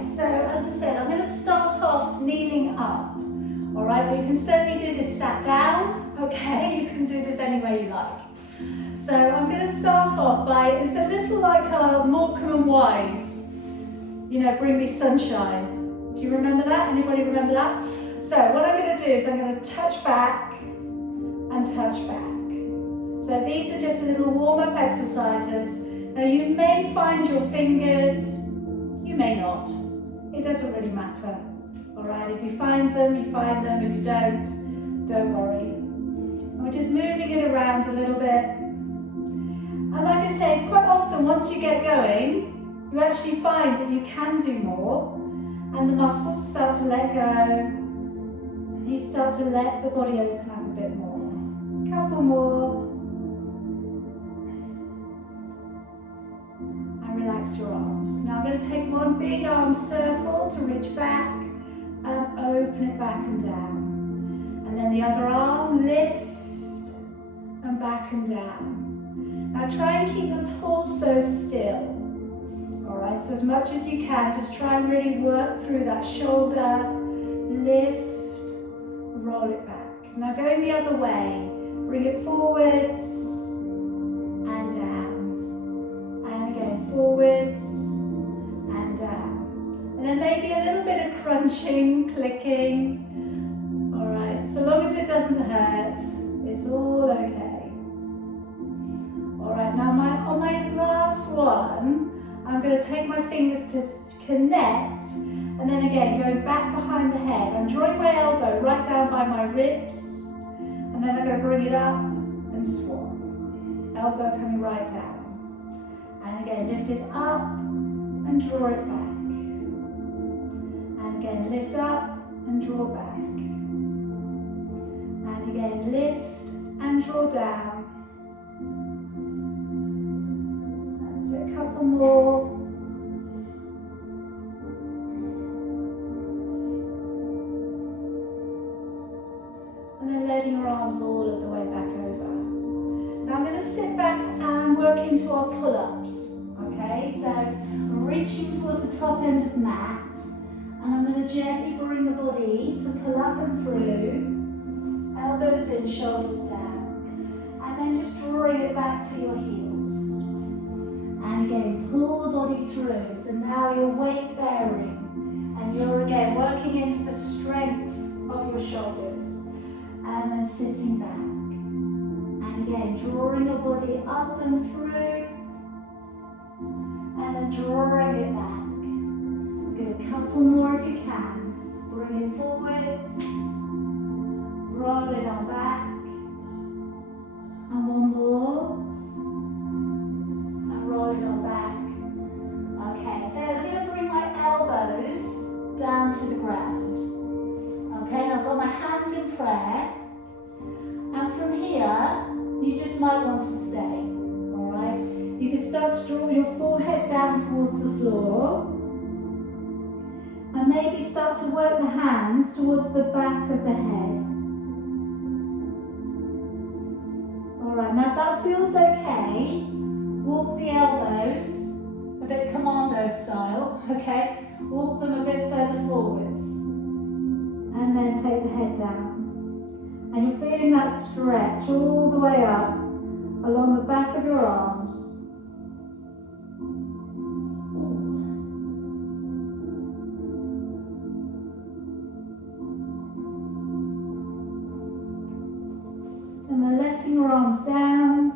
Okay, so as I said, I'm going to start off kneeling up. All right, but you can certainly do this sat down. Okay, you can do this any way you like. So I'm going to start off by, it's a little like a Morecambe and Wise, you know, Bring Me Sunshine. Do you remember that? Anybody remember that? So what I'm going to do is I'm going to touch back and touch back. So these are just little warm-up exercises. Now you may find your fingers, you may not. It doesn't really matter. All right, if you find them, you find them. If you don't worry. And we're just moving it around a little bit. And like I say, it's quite often once you get going, you actually find that you can do more and the muscles start to let go. And you start to let the body open up a bit more. A couple more. Relax your arms. Now I'm going to take one big arm circle to reach back and open it back and down. And then the other arm, lift and back and down. Now try and keep your torso still. Alright, so as much as you can, just try and really work through that shoulder, lift, roll it back. Now going the other way, bring it forwards, forwards and down. And then maybe a little bit of crunching, clicking. All right, so long as it doesn't hurt, it's all okay. All right, now on my last one, I'm going to take my fingers to connect, and then again, going back behind the head. I'm drawing my elbow right down by my ribs, and then I'm going to bring it up and swap. Elbow coming right down. And again, lift it up and draw it back. And again, lift up and draw back. And again, lift and draw down. That's it, a couple more. And then letting your arms all of the way back over. Now I'm going to sit back and work into our pull-ups, okay? So I'm reaching towards the top end of the mat, and I'm going to gently bring the body to pull up and through, elbows in, shoulders down, and then just drawing it back to your heels. And again, pull the body through, so now you're weight bearing, and you're again working into the strength of your shoulders, and then sitting back. Again, drawing your body up and through, and then drawing it back. Good, a couple more if you can. Bring it forwards, roll it on back, and one more, and roll it on back. Okay, then I'm going to bring my elbows down to the ground. Okay, now I've got my hands in prayer, and from here, you just might want to stay, all right? You can start to draw your forehead down towards the floor, and maybe start to work the hands towards the back of the head. All right, now if that feels okay, walk the elbows, a bit commando style, okay? Walk them a bit further forwards, and then take the head down. And you're feeling that stretch all the way up along the back of your arms. And then letting your arms down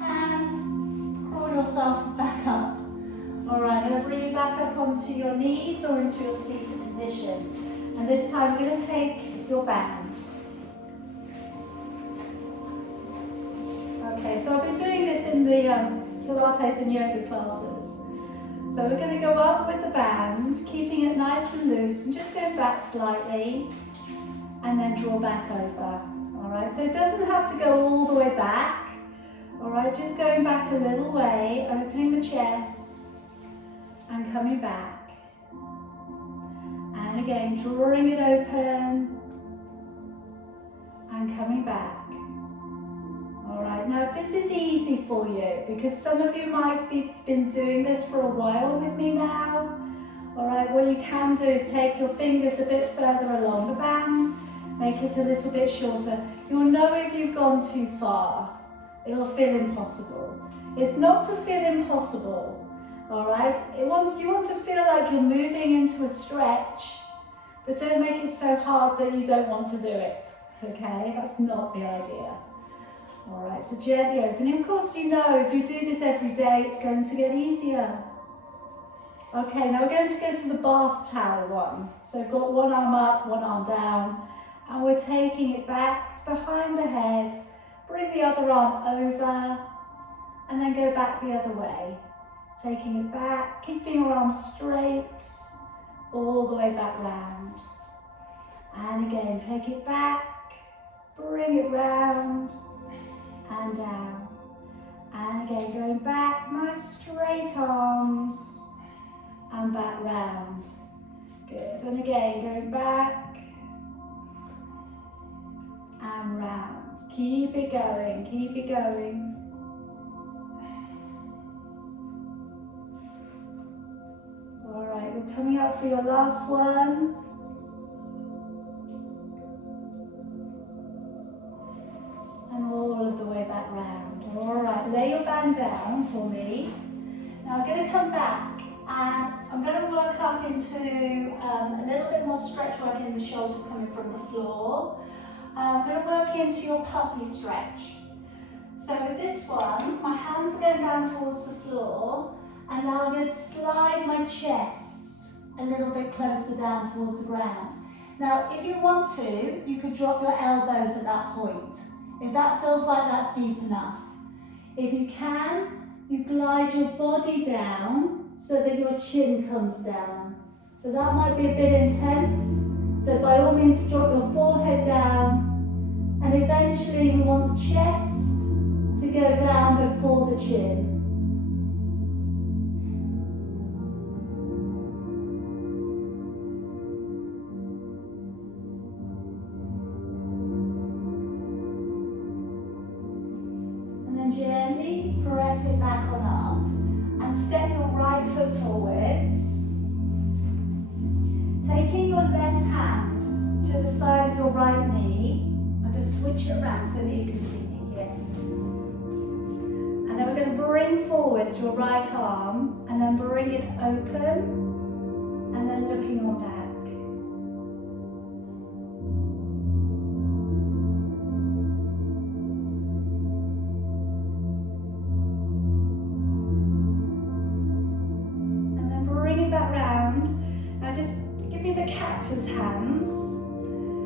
and crawl yourself back up. All right, I'm going to bring you back up onto your knees or into your seated position. And this time we're going to take your band. Okay, so I've been doing this in the Pilates and yoga classes. So we're going to go up with the band, keeping it nice and loose, and just go back slightly, and then draw back over. All right, so it doesn't have to go all the way back. All right, just going back a little way, opening the chest, and coming back. And again, drawing it open, and coming back. Alright, now if this is easy for you, because some of you might have been doing this for a while with me now, All right, what you can do is take your fingers a bit further along the band, make it a little bit shorter. You'll know if you've gone too far. It'll feel impossible. It's not to feel impossible, all right? You want to feel like you're moving into a stretch, but don't make it so hard that you don't want to do it, okay? That's not the idea. All right, so gently opening. Of course, you know, if you do this every day, it's going to get easier. Okay, now we're going to go to the bath towel one. So we've got one arm up, one arm down, and we're taking it back behind the head. Bring the other arm over, and then go back the other way. Taking it back, keeping your arms straight, all the way back round. And again, take it back, bring it round, and down. And again, going back, nice straight arms, and back round. Good, and again, going back, and round. Keep it going, keep it going. All right, we're coming up for your last one. And all of the way back round. All right, lay your band down for me. Now I'm going to come back and I'm going to work up into a little bit more stretch work in the shoulders coming from the floor. I'm going to work into your puppy stretch. So with this one, my hands are going down towards the floor, and now I'm going to slide my chest a little bit closer down towards the ground. Now, if you want to, you could drop your elbows at that point, if that feels like that's deep enough. If you can, you glide your body down so that your chin comes down. So that might be a bit intense. So by all means, drop your forehead down, and eventually we want the chest to go down before the chin. And then gently press it back on up, and step your right foot forwards. Taking your left hand to the side of your right knee, and just switch it around so that you can see me here. And then we're going to bring forwards your right arm, and then bring it open, and then looking on back. And then bring it back round. Now just give me the cactus hands.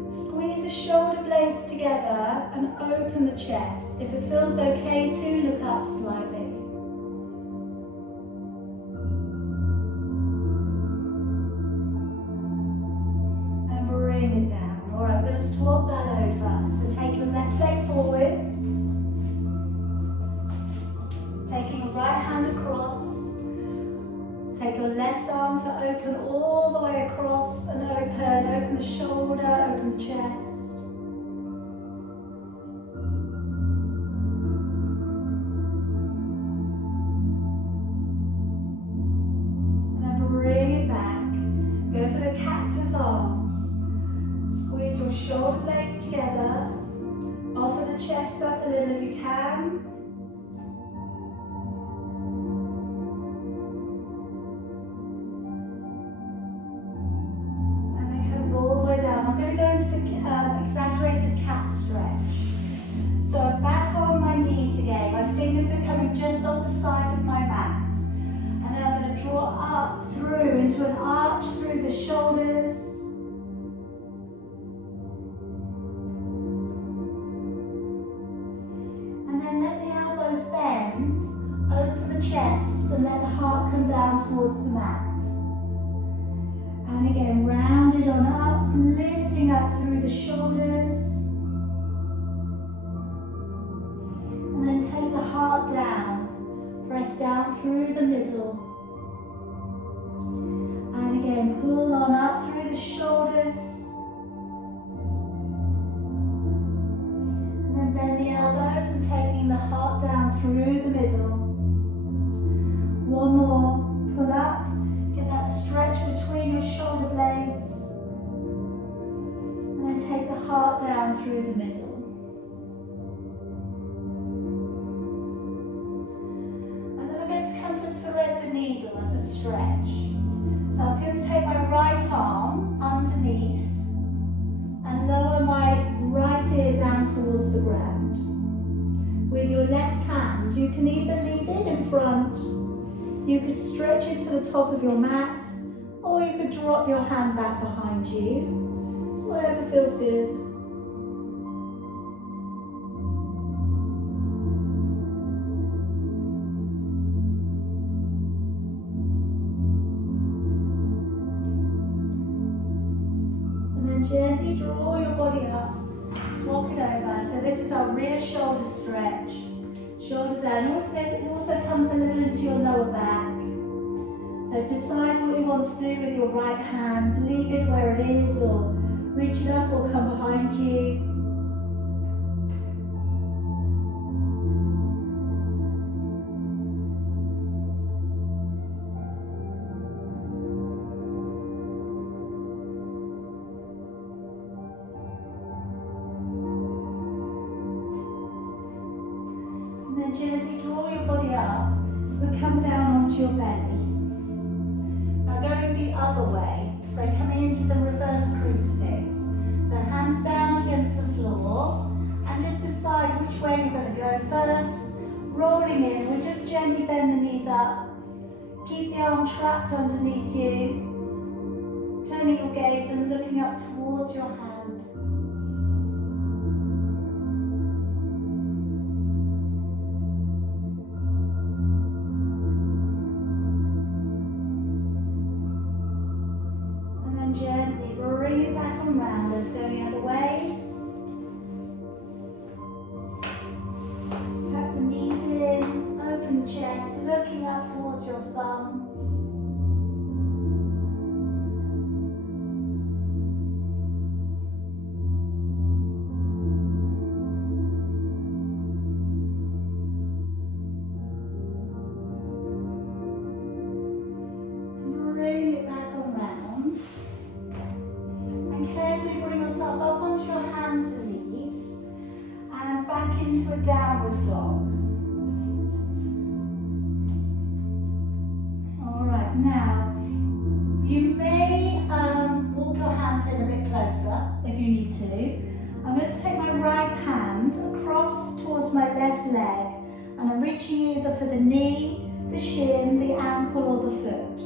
Squeeze the shoulder blades together and open the chest. If it feels okay to, look up slightly. And bring it down. All right, we're going to swap that over. So take your left leg forwards. Taking your right hand across. Take your left arm to open all the way across and open the shoulder, open the chest. And then bring it back. Go for the cactus arms. Squeeze your shoulder blades together. Offer the chest up a little if you can. I'm going to go into the Exaggerated Cat Stretch. So I'm back on my knees again. My fingers are coming just off the side of my mat. And then I'm going to draw up through into an arch through the shoulders. And then let the elbows bend, open the chest, and let the heart come down towards the mat. And again, round it on up, lifting up through the shoulders. And then take the heart down, press down through the middle. And again, pull on up through the shoulders. And then bend the elbows and taking the heart down through the middle. One more, pull up, get that stretch between start down through the middle. And then I'm going to come to thread the needle as a stretch. So I'm going to take my right arm underneath and lower my right ear down towards the ground. With your left hand, you can either leave it in front, you could stretch it to the top of your mat, or you could drop your hand back behind you. It's whatever feels good. Gently draw your body up, swap it over. So this is our rear shoulder stretch. Shoulder down. It also comes a little into your lower back. So decide what you want to do with your right hand. Leave it where it is, or reach it up or come behind you. Gently draw your body up, but come down onto your belly. Now going the other way, so coming into the reverse crucifix. So hands down against the floor, and just decide which way you're going to go first. Rolling in, we'll just gently bend the knees up. Keep the arm trapped underneath you. Turning your gaze and looking up towards your hand. Gently bring it back and round. Let's go the other way. Tuck the knees in, open the chest, looking up towards your thumb. Bring it back around. Carefully bring yourself up onto your hands and knees and back into a downward dog. Alright, now you may walk your hands in a bit closer if you need to. I'm going to take my right hand across towards my left leg, and I'm reaching either for the knee, the shin, the ankle or the foot.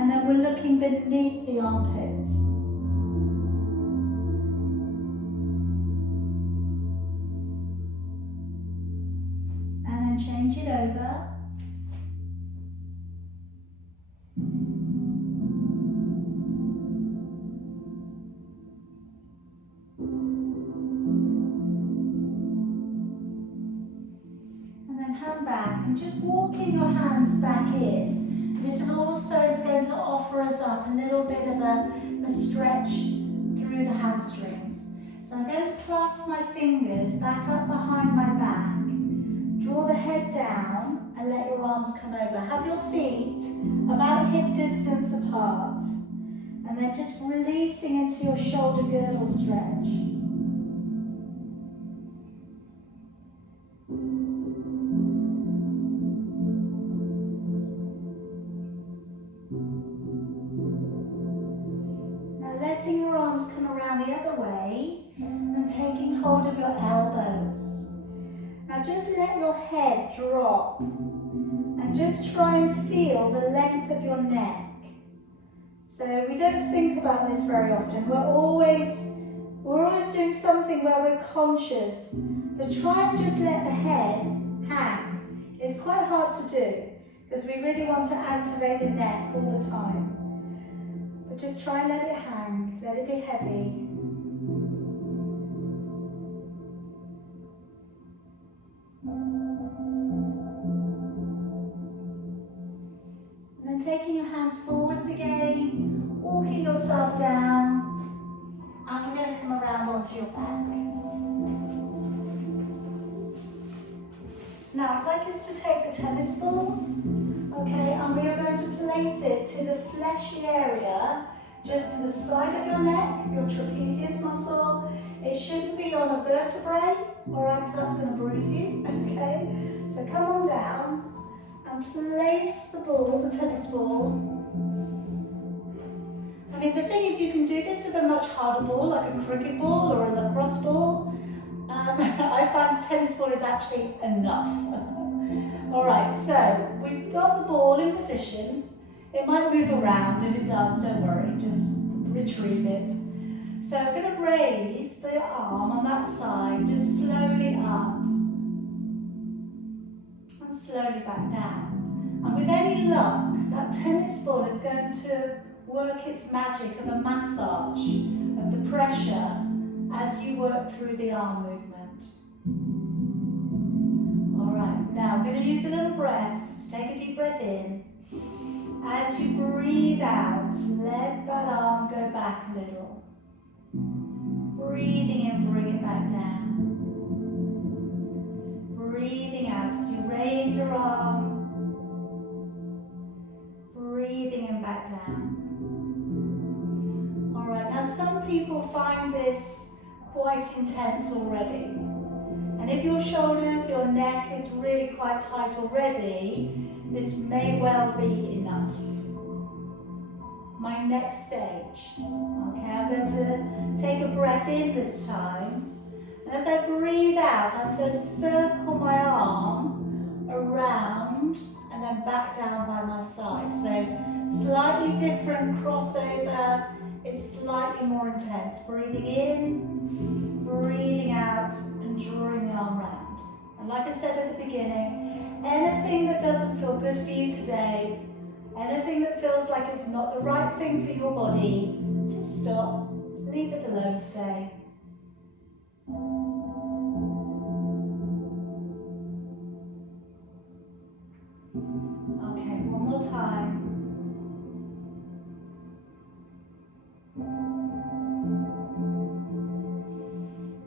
And then we're looking beneath the armpit. Change it over. And then hand back and just walking your hands back in. This is also going to offer us up a little bit of a stretch through the hamstrings. So I'm going to clasp my fingers back up behind my back. Draw the head down and let your arms come over. Have your feet about hip distance apart. And then just releasing into your shoulder girdle stretch. Now letting your arms come around the other way and taking hold of your elbows. Now just let your head drop and just try and feel the length of your neck. So we don't think about this very often. We're always doing something where we're conscious, but try and just let the head hang. It's quite hard to do because we really want to activate the neck all the time. But just try and let it hang, let it be heavy. And then taking your hands forwards again, walking yourself down, and we're going to come around onto your back. Now I'd like us to take the tennis ball, okay, and we are going to place it to the fleshy area, just to the side of your neck, your trapezius muscle. It shouldn't be on a vertebrae, alright, because that's going to bruise you, okay? So come on down and place the ball, the tennis ball. I mean, the thing is, you can do this with a much harder ball, like a cricket ball or a lacrosse ball. I find a tennis ball is actually enough. Alright, so we've got the ball in position. It might move around. If it does, don't worry, just retrieve it. So I'm going to raise the arm on that side, just slowly up and slowly back down. And with any luck, that tennis ball is going to work its magic of a massage of the pressure as you work through the arm movement. Alright, now I'm going to use a little breath. So take a deep breath in. As you breathe out, let that arm go back a little. Breathing in, bring it back down. Breathing out as you raise your arm. Breathing in, back down. Alright, now some people find this quite intense already. And if your shoulders, your neck is really quite tight already, this may well be enough. My next stage. Okay, I'm going to take a breath in this time. And as I breathe out, I'm going to circle my arm around and then back down by my side. So slightly different crossover. It's slightly more intense. Breathing in, breathing out, and drawing the arm round. And like I said at the beginning, anything that doesn't feel good for you today, anything that feels like it's not the right thing for your body, just stop. Leave it alone today. Okay, one more time.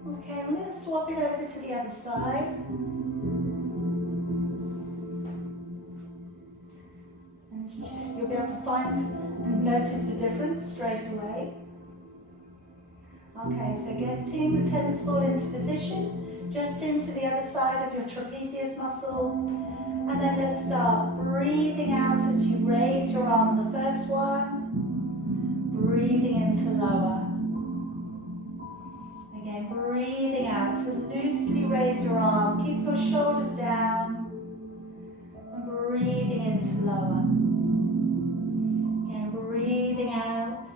Okay, I'm going to swap it over to the other side. And you'll be able to find and notice the difference straight away. Okay, so getting the tennis ball into position, just into the other side of your trapezius muscle. And then let's start breathing out as you raise your arm, the first one. Breathing into lower. Again, breathing out to loosely raise your arm. Keep your shoulders down. And breathing into lower. Again, breathing out.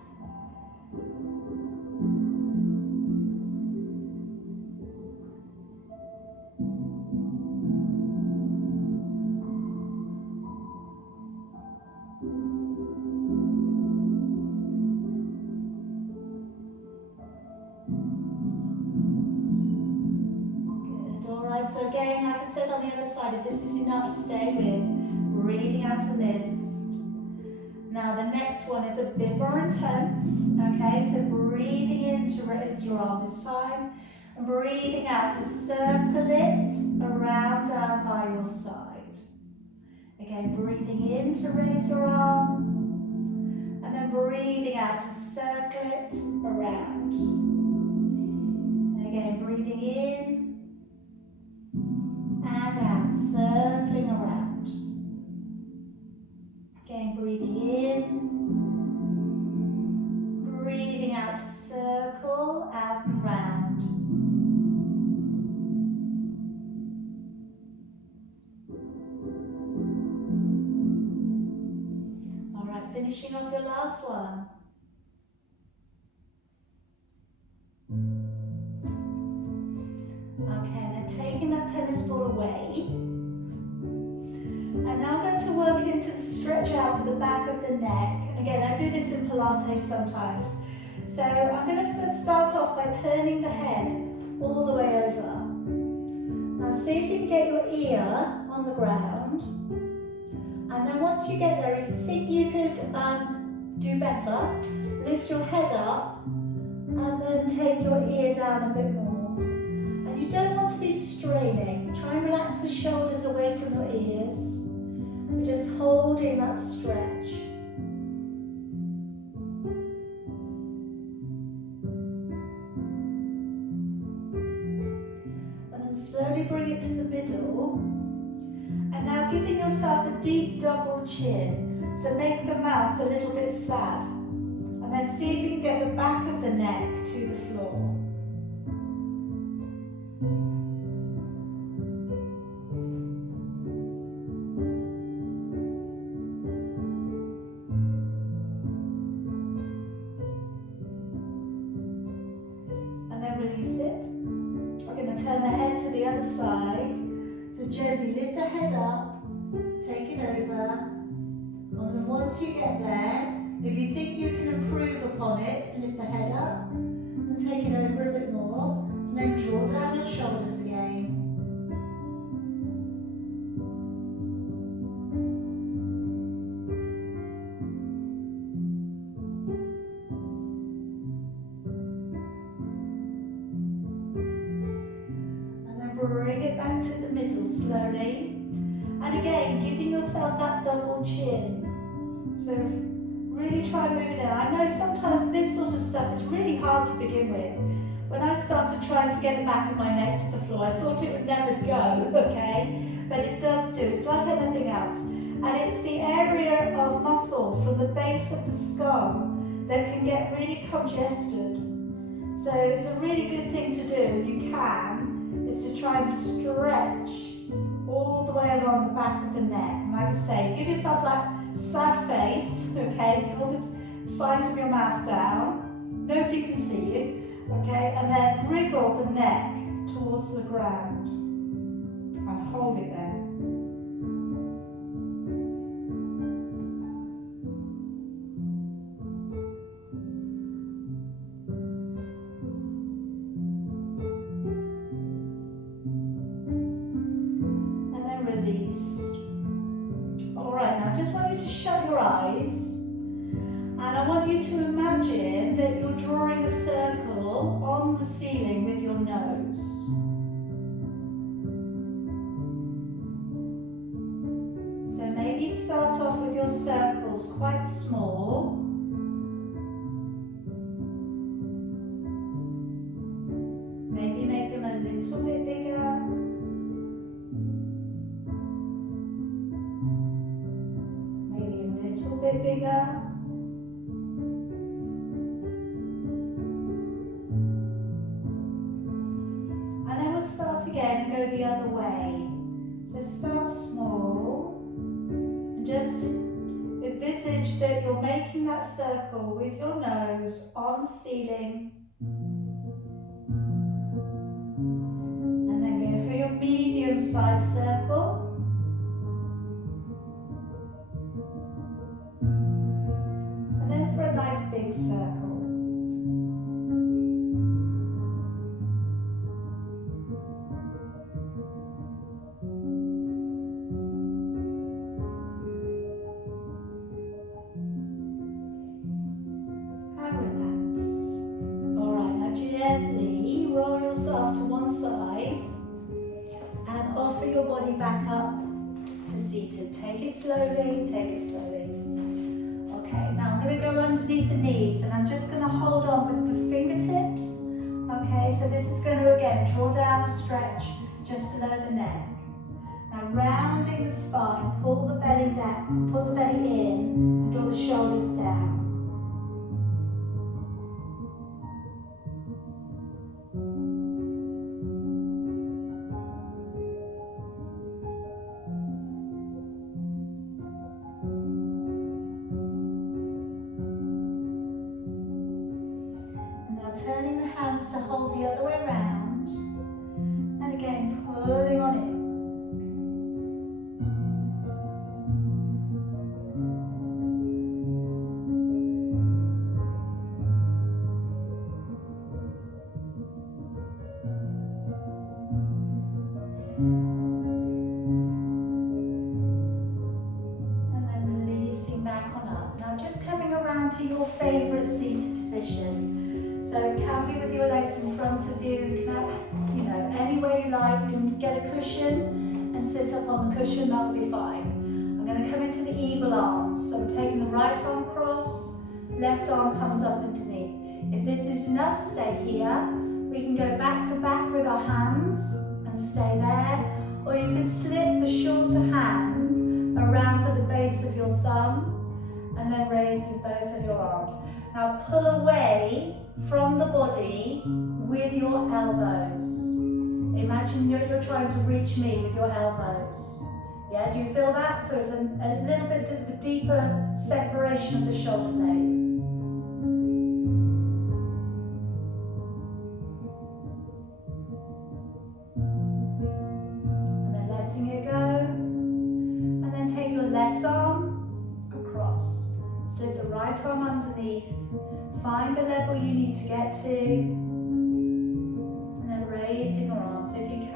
So again, like I said on the other side, if this is enough, stay with. Breathing out to lift. Now the next one is a bit more intense. Okay, so breathing in to raise your arm this time. And breathing out to circle it around down by your side. Again, breathing in to raise your arm. And then breathing out to circle it around. Again, breathing in. And out, circling around. Again, breathing in. Breathing out to circle, out and round. Alright, finishing off your last one. Okay, then taking that tennis ball away. And now I'm going to work into the stretch out for the back of the neck. And again, I do this in Pilates sometimes. So I'm going to start off by turning the head all the way over. Now see if you can get your ear on the ground. And then once you get there, if you think you could do better, lift your head up and then take your ear down a bit more. You don't want to be straining. Try and relax the shoulders away from your ears. Just holding that stretch. into the middle. And now giving yourself a deep double chin. So make the mouth a little bit sad. And then see if you can get the back of the neck to the floor. Release it. We're going to turn the head to the other side. So gently lift the head up, take it over. And then once you get there, if you think you can improve upon it, lift the head up and take it over a bit more. And then draw down your shoulders again. Bring it back to the middle slowly. And again, giving yourself that double chin. So really try moving it in. I know sometimes this sort of stuff is really hard to begin with. When I started trying to get the back of my neck to the floor, I thought it would never go, okay? But it does do. It's like anything else. And it's the area of muscle from the base of the skull that can get really congested. So it's a really good thing to do if you can, is to try and stretch all the way along the back of the neck. And like I say, give yourself that sad face, okay? Draw the sides of your mouth down. Nobody can see you, okay? And then wriggle the neck towards the ground and hold it there. Alright, now I just want you to shut your eyes and I want you to imagine that you're drawing a circle on the ceiling with your nose. So maybe start off with your circles quite small. Maybe make them a little bit bigger. A little bit bigger. And then we'll start again and go the other way. So start small and just envisage that you're making that circle with your nose on the ceiling. And then go for your medium-sized circle. For a nice big circle. And relax. Alright, now gently roll yourself to one side and offer your body back up to seated. Take it slowly, take it slowly. Okay, now I'm going to go underneath the knees and I'm just going to hold on with the fingertips. Okay, so this is going to again draw down, stretch just below the neck. Now rounding the spine, pull the belly down, pull the belly in and draw the shoulders down. Turning the hands to hold the other way around, and again pulling on in. And then releasing back on up. Now just coming around to your favourite seated position. So it can be with your legs in front of you, you can have, any way you like. You can get a cushion and sit up on the cushion, that'll be fine. I'm going to come into the eagle arms. So I'm taking the right arm across, left arm comes up underneath. If this is enough, stay here. We can go back to back with our hands and and stay there. Or you can slip the shorter hand around for the base of your thumb and then raise with both of your arms. Now pull away from the body with your elbows. Imagine you're trying to reach me with your elbows. Yeah, do you feel that? So it's a little bit of a deeper separation of the shoulder blades. And then letting it go. And then take your left arm across. Slip the right arm underneath. Find the level you need to get to. And then raising your arms if you can.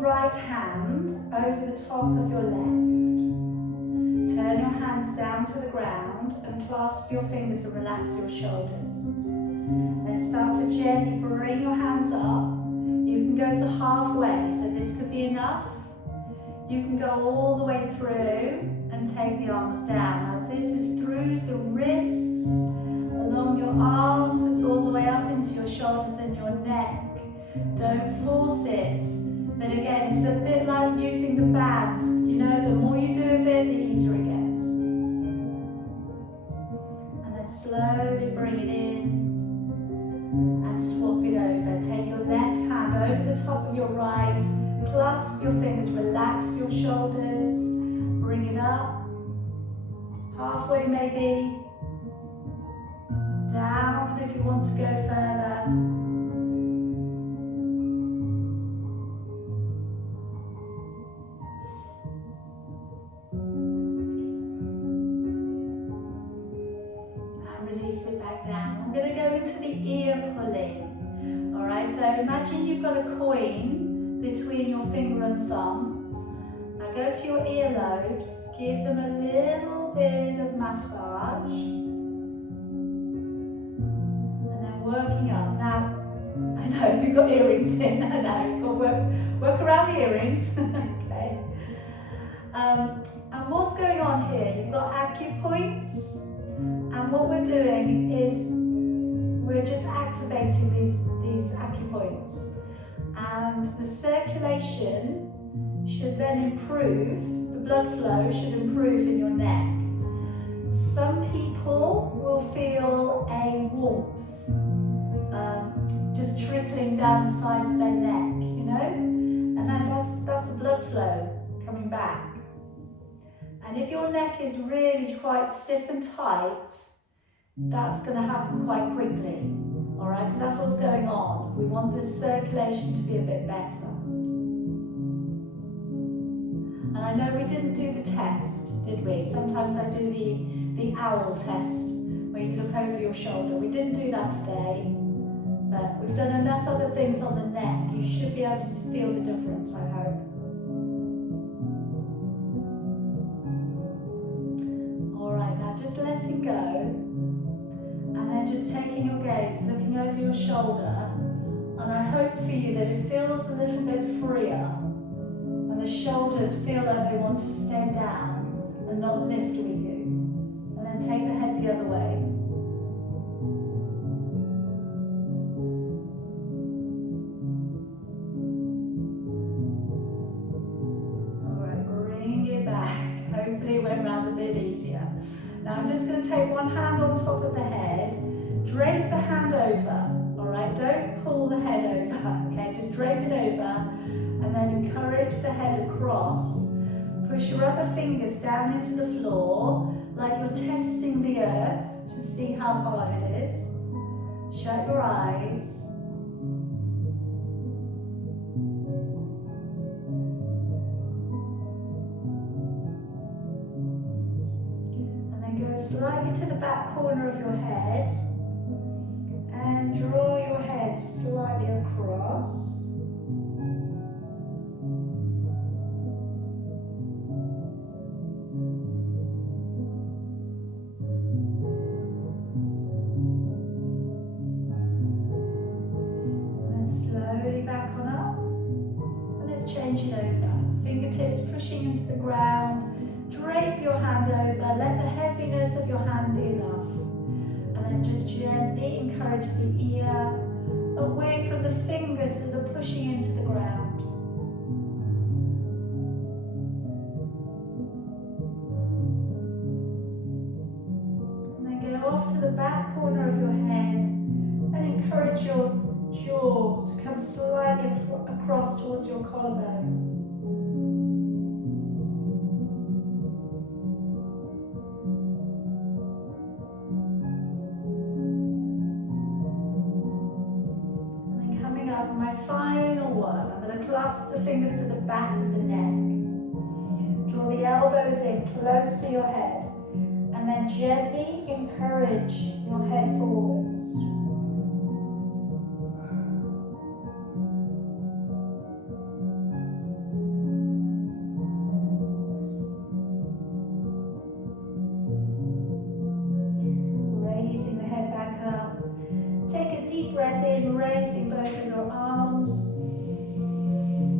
Right hand over the top of your left. Turn your hands down to the ground and clasp your fingers and relax your shoulders. Then start to gently bring your hands up. You can go to halfway, so this could be enough. You can go all the way through and take the arms down. Now this is through the wrists, along your arms, it's all the way up into your shoulders and your neck. Don't force it. But again, it's a bit like using the band. You know, the more you do of it, the easier it gets. And then slowly bring it in and swap it over. Take your left hand over the top of your right, clasp your fingers, relax your shoulders, bring it up, halfway maybe, down if you want to go further. I'm going to go into the ear pulling. Alright, so imagine you've got a coin between your finger and thumb. Now go to your earlobes, give them a little bit of massage. And then working up. Now, I know you've got earrings in, I know, you've got to work around the earrings. Okay. And what's going on here? You've got acupoints. And what we're doing is we're just activating these acupoints, and the circulation should then improve, the blood flow should improve in your neck. Some people will feel a warmth just trickling down the sides of their neck, you know, and then that's the blood flow coming back. And if your neck is really quite stiff and tight, that's going to happen quite quickly, all right, because that's what's going on. We want the circulation to be a bit better. And I know we didn't do the test, did we? Sometimes I do the owl test, where you look over your shoulder. We didn't do that today, but we've done enough other things on the neck. You should be able to feel the difference, I hope. All right, now just letting go. And then just taking your gaze, looking over your shoulder, and I hope for you that it feels a little bit freer, and the shoulders feel like they want to stay down and not lift with you. And then take the head the other way. Alright, bring it back. Hopefully it went round a bit easier. Now I'm just going to take one hand on top of the head, drape the hand over, alright, don't pull the head over, okay, just drape it over, and then encourage the head across. Push your other fingers down into the floor, like you're testing the earth to see how hard it is. Shut your eyes. Slightly to the back corner of your head and draw your head slightly across. change it over. Fingertips pushing into the ground. Drape your hand over. Let the heaviness of your hand be enough. And then just gently encourage the ear away from the fingers that are pushing into the ground. And then go off to the back corner of your head and encourage your jaw to come slightly across towards your collarbone. My final one, I'm going to clasp the fingers to the back of the neck. Draw the elbows in close to your head and then gently encourage your head forwards. Raising the head back up. Take a deep breath in, raising both of your arms.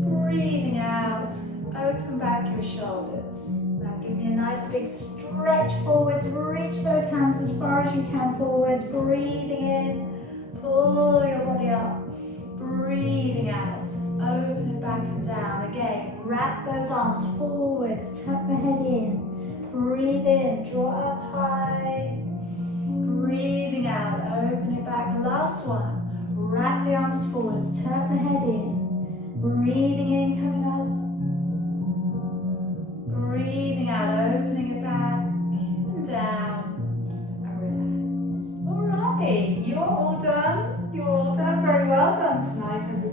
Breathing out, open back your shoulders. Now give me a nice big stretch forwards, reach those hands as far as you can forwards. Breathing in, pull your body up. Breathing out, open it back and down. Again, wrap those arms forwards, tuck the head in. Breathe in, draw up high. Breathing out, open it back. Last one. Wrap the arms forwards, tuck the head in. Breathing in, coming up. Breathing out, opening it back and down. And relax. All right, you're all done. You're all done. Very well done tonight, everyone.